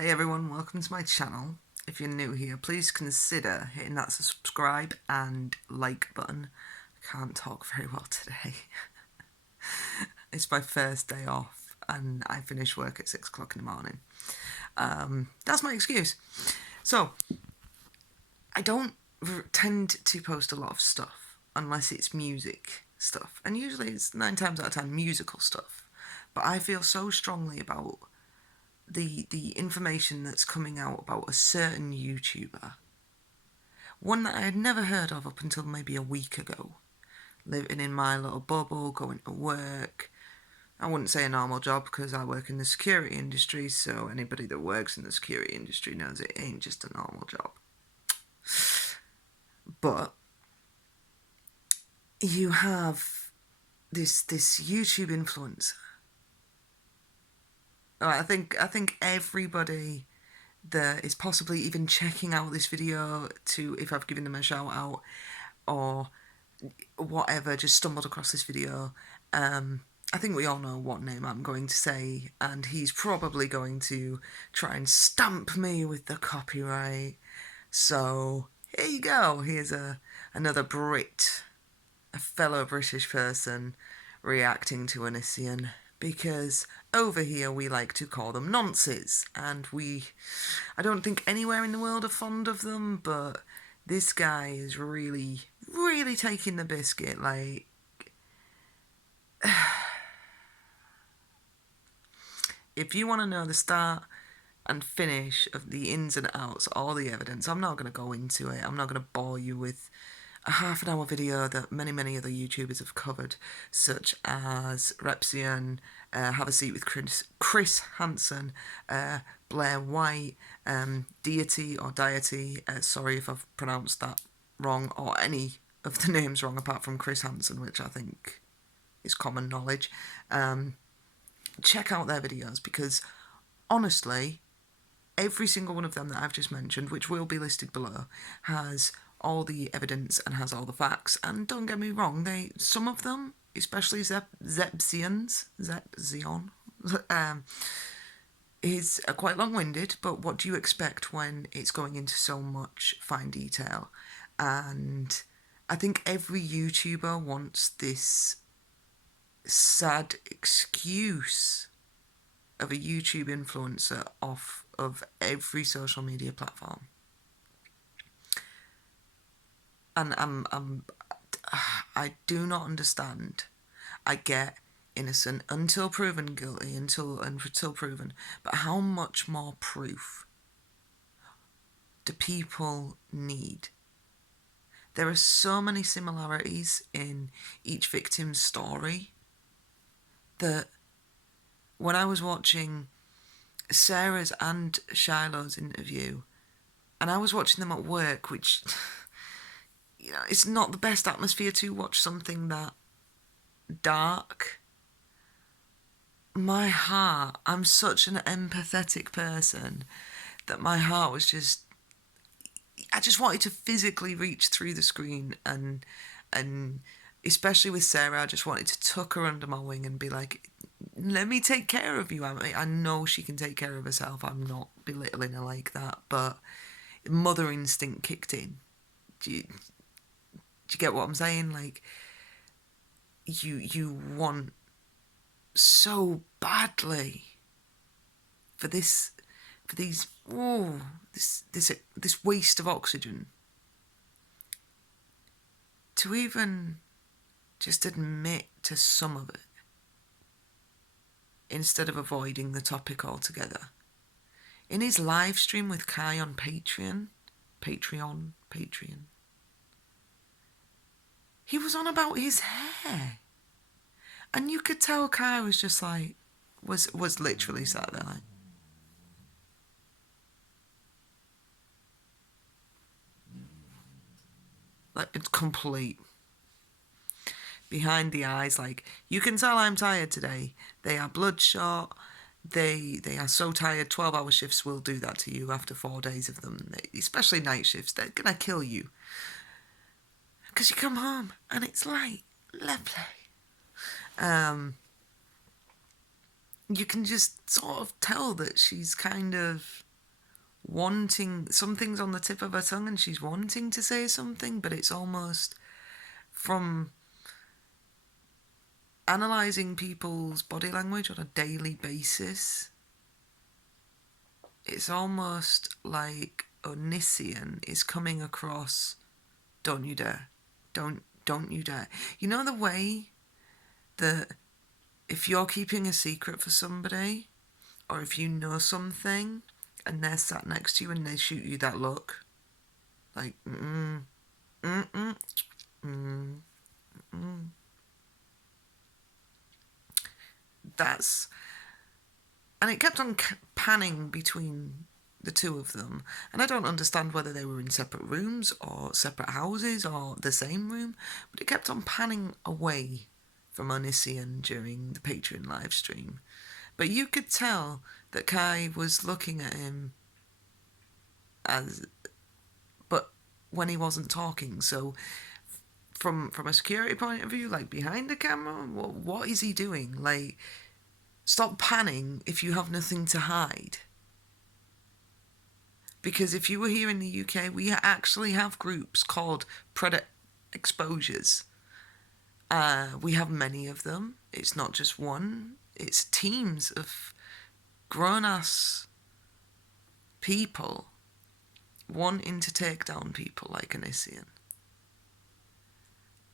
Hey everyone, welcome to my channel. If you're new here, please consider hitting that subscribe and like button. I can't talk very well today. It's my first day off and I finish work at 6 o'clock in the morning. That's my excuse. So, I don't tend to post a lot of stuff unless it's music stuff. And usually it's 9 times out of 10 musical stuff. But I feel so strongly about the information that's coming out about a certain YouTuber. One that I had never heard of up until maybe a week ago. Living in my little bubble, going to work. I wouldn't say a normal job because I work in the security industry, so anybody that works in the security industry knows it ain't just a normal job. But you have this YouTube influencer. I think everybody that is possibly even checking out this video to, if I've given them a shout out or whatever, just stumbled across this video. I think we all know what name I'm going to say, and he's probably going to try and stamp me with the copyright. So here you go. Here's another Brit, a fellow British person reacting to onision. Because over here we like to call them nonces, and I don't think anywhere in the world are fond of them, but this guy is really, really taking the biscuit, like... If you want to know the start and finish of the ins and outs, all the evidence, I'm not going to go into it. I'm not going to bore you with a half-an-hour video that many other YouTubers have covered, such as Repzion, Have a Seat with Chris Hansen, Blair White, Deity or Deity, sorry if I've pronounced that wrong, or any of the names wrong apart from Chris Hansen, which I think is common knowledge. Check out their videos, because honestly, every single one of them that I've just mentioned, which will be listed below, has all the evidence and has all the facts. And don't get me wrong, some of them, especially Zepzion, is quite long-winded, but what do you expect when it's going into so much fine detail? And I think every YouTuber wants this sad excuse of a YouTube influencer off of every social media platform. And I do not understand. I get innocent until proven guilty, until proven, but how much more proof do people need? There are so many similarities in each victim's story that when I was watching Sarah's and Shiloh's interview, and I was watching them at work, which, you know, it's not the best atmosphere to watch something that dark. My heart, I'm such an empathetic person that my heart was just, I just wanted to physically reach through the screen, and especially with Sarah, I just wanted to tuck her under my wing and be like, let me take care of you. I know she can take care of herself. I'm not belittling her like that, but mother instinct kicked in. Do you get what I'm saying? Like, you want so badly for this waste of oxygen to even just admit to some of it, instead of avoiding the topic altogether. In his live stream with Kai on Patreon, he was on about his hair. And you could tell Kai was just like, was literally sat there like it's complete. Behind the eyes, like, you can tell I'm tired today. They are bloodshot. They are so tired. 12-hour shifts will do that to you after 4 days of them. Especially night shifts. They're going to kill you. Because you come home and it's like, lovely. You can just sort of tell that she's kind of wanting, something's on the tip of her tongue and she's wanting to say something, but it's almost from analysing people's body language on a daily basis. It's almost like onision is coming across, don't you dare, don't you dare. You know the way that if you're keeping a secret for somebody, or if you know something and they're sat next to you and they shoot you that look, like, that's, and it kept on panning between the two of them, and I don't understand whether they were in separate rooms or separate houses or the same room, but it kept on panning away from Onision during the Patreon live stream. But you could tell that Kai was looking at him but when he wasn't talking. So from a security point of view, like behind the camera, what is he doing? Like, stop panning if you have nothing to hide. Because if you were here in the UK, we actually have groups called Predator Exposures. We have many of them. It's not just one. It's teams of grown-ass people wanting to take down people like Onision.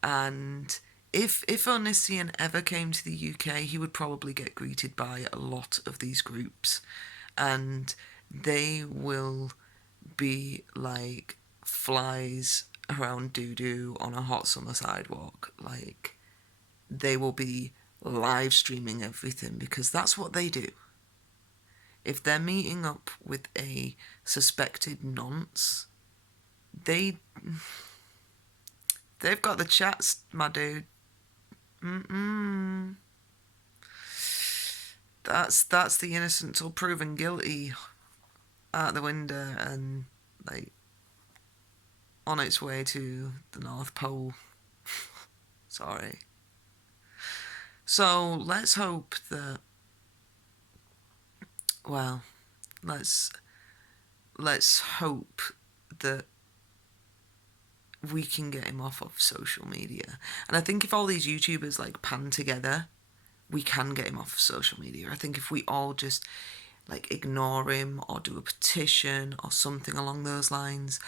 And if Onision ever came to the UK, he would probably get greeted by a lot of these groups. And they will be like flies around doo-doo on a hot summer sidewalk. Like, they will be live streaming everything because that's what they do. If they're meeting up with a suspected nonce, they've got the chats, my dude. That's the innocent till proven guilty out the window and like on its way to the North Pole. Sorry. So let's hope that, well, let's hope that we can get him off of social media. And I think if all these YouTubers like pan together, we can get him off of social media. I think if we all just like ignore him or do a petition or something along those lines,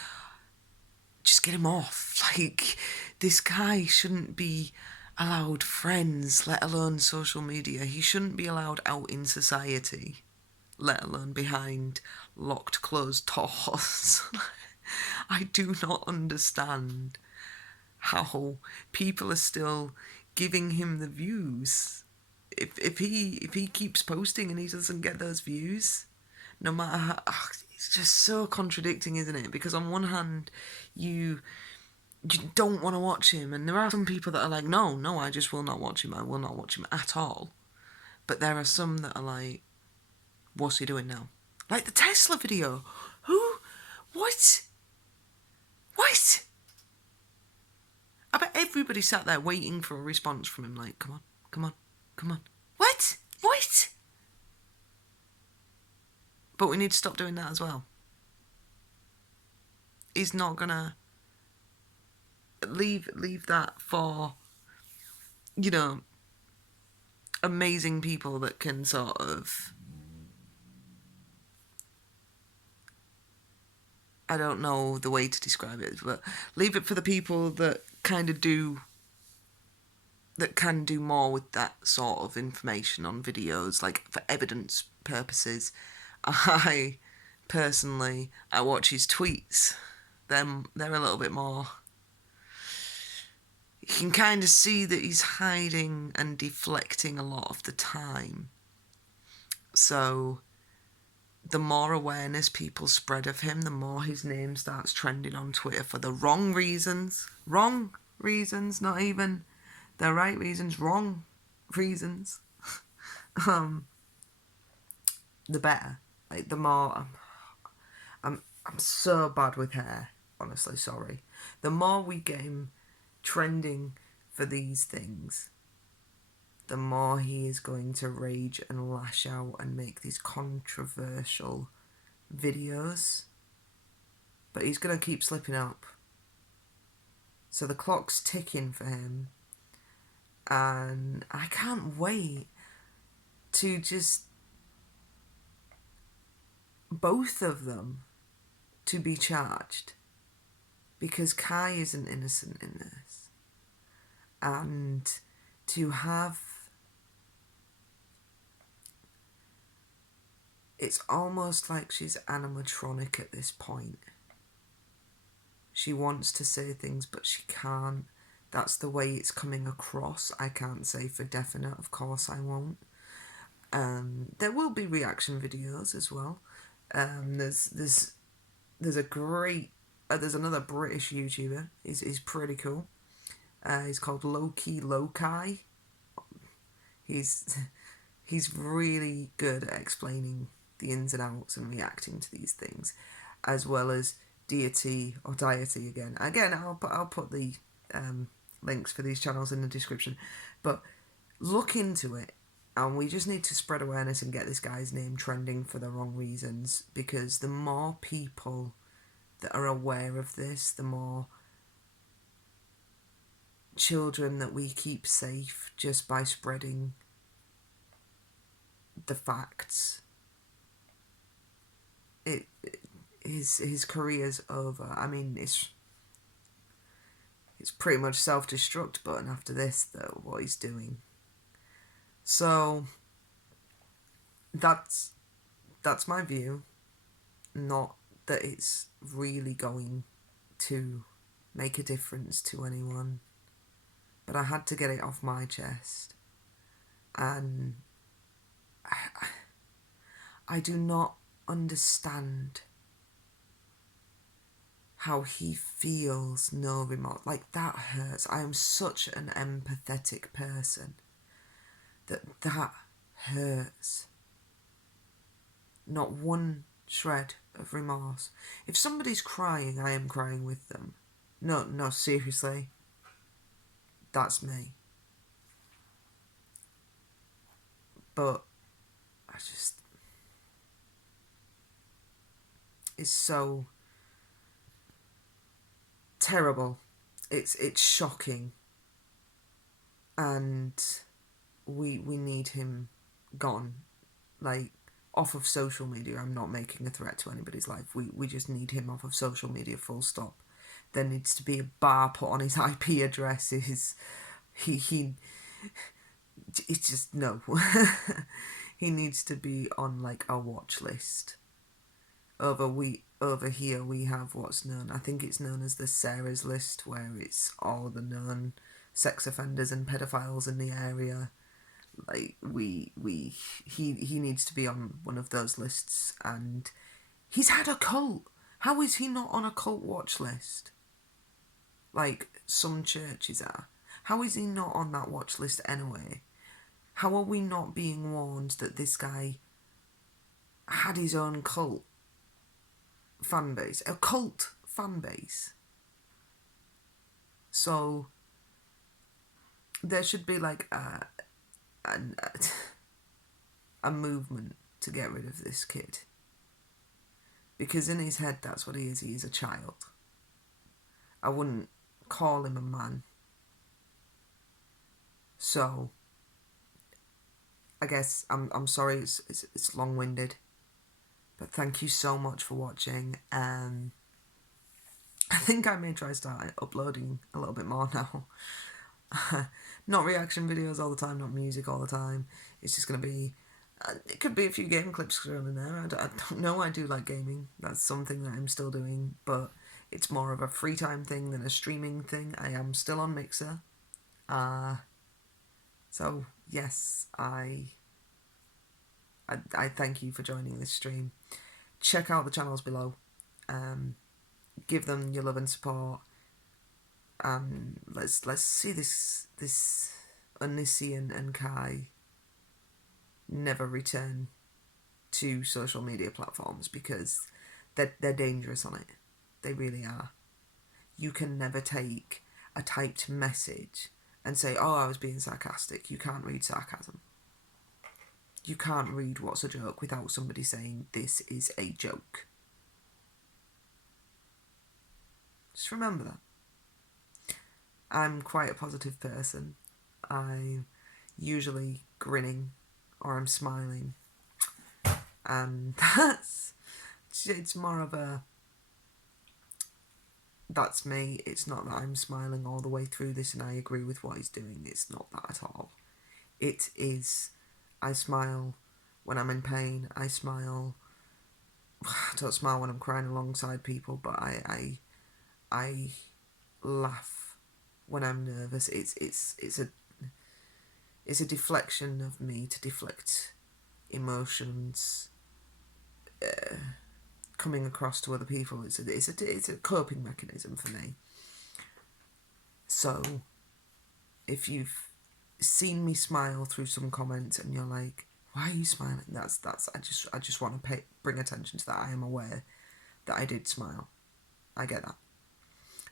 just get him off. Like, this guy shouldn't be allowed friends, let alone social media. He shouldn't be allowed out in society, let alone behind locked, closed doors. I do not understand how people are still giving him the views. If he keeps posting and he doesn't get those views, no matter how, it's just so contradicting, isn't it? Because on one hand, you don't want to watch him, and there are some people that are like, no, I just will not watch him. I will not watch him at all. But there are some that are like, what's he doing now? Like the Tesla video. Who? What? I bet everybody sat there waiting for a response from him, like, come on. What? But we need to stop doing that as well. He's not gonna leave that for, you know, amazing people that can sort of, I don't know the way to describe it, but leave it for the people that kind of do, that can do more with that sort of information on videos, like for evidence purposes. I personally, I watch his tweets. They're a little bit more, you can kind of see that he's hiding and deflecting a lot of the time. So the more awareness people spread of him, the more his name starts trending on Twitter for the wrong reasons. Wrong reasons, not even the right reasons, wrong reasons. The better. Like, the more I'm so bad with hair, honestly, sorry. The more we get him trending for these things, the more he is going to rage and lash out and make these controversial videos, but he's going to keep slipping up. So the clock's ticking for him, and I can't wait to just both of them to be charged, because Kai isn't innocent in this, and to have, it's almost like she's animatronic at this point. She wants to say things, but she can't. That's the way it's coming across. I can't say for definite, of course I won't. There will be reaction videos as well. There's a great, there's another British YouTuber. He's pretty cool. He's called lowkeyloki. He's really good at explaining the ins and outs and reacting to these things, as well as deity or deity again. I'll put the links for these channels in the description, but look into it, and we just need to spread awareness and get this guy's name trending for the wrong reasons, because the more people that are aware of this, the more children that we keep safe just by spreading the facts. His career's over. I mean, it's pretty much self-destruct button after this, though, what he's doing. So that's my view. Not that it's really going to make a difference to anyone, but I had to get it off my chest. And I do not understand how he feels no remorse. Like, that hurts. I am such an empathetic person that hurts. Not one shred of remorse. If somebody's crying, I am crying with them. No, seriously. That's me. But it's so terrible. It's shocking. And we need him gone. Like, off of social media. I'm not making a threat to anybody's life. We just need him off of social media, full stop. There needs to be a bar put on his IP address. It's just, no. He needs to be on, like, a watch list. Over here we have what's known, I think it's known as the Sarah's list, where it's all the known sex offenders and pedophiles in the area. Like, he needs to be on one of those lists, and he's had a cult. How is he not on a cult watch list? Like some churches are. How is he not on that watch list anyway? How are we not being warned that this guy had his own cult fan base? A cult fan base. So there should be like a movement to get rid of this kid. Because in his head, that's what he is. He is a child. I wouldn't call him a man. So I guess I'm sorry it's long-winded, but thank you so much for watching. I think I may try start uploading a little bit more now. Not reaction videos all the time, not music all the time. It's just going to be, it could be a few game clips thrown in there. I don't know, I do like gaming. That's something that I'm still doing, but it's more of a free time thing than a streaming thing. I am still on Mixer. So yes, I thank you for joining this stream. Check out the channels below. Give them your love and support. Let's see this Onision and Kai never return to social media platforms, because they're dangerous on it. They really are. You can never take a typed message and say, oh, I was being sarcastic. You can't read sarcasm. you can't read what's a joke without somebody saying this is a joke. Just remember that. I'm quite a positive person. I'm usually grinning or I'm smiling, and it's more of a, that's me. It's not that I'm smiling all the way through this and I agree with what he's doing. It's not that at all. It is, I smile when I'm in pain. I smile. I don't smile when I'm crying alongside people, but I laugh when I'm nervous. It's a deflection of me to deflect emotions coming across to other people. It's a coping mechanism for me. So if you've seen me smile through some comments and you're like, why are you smiling? That's I just want to bring attention to that. I am aware that I did smile. I get that.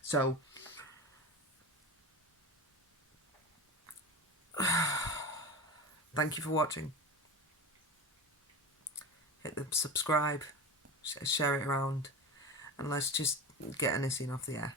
So thank you for watching. Hit the subscribe, share it around, and let's just get anything off the air.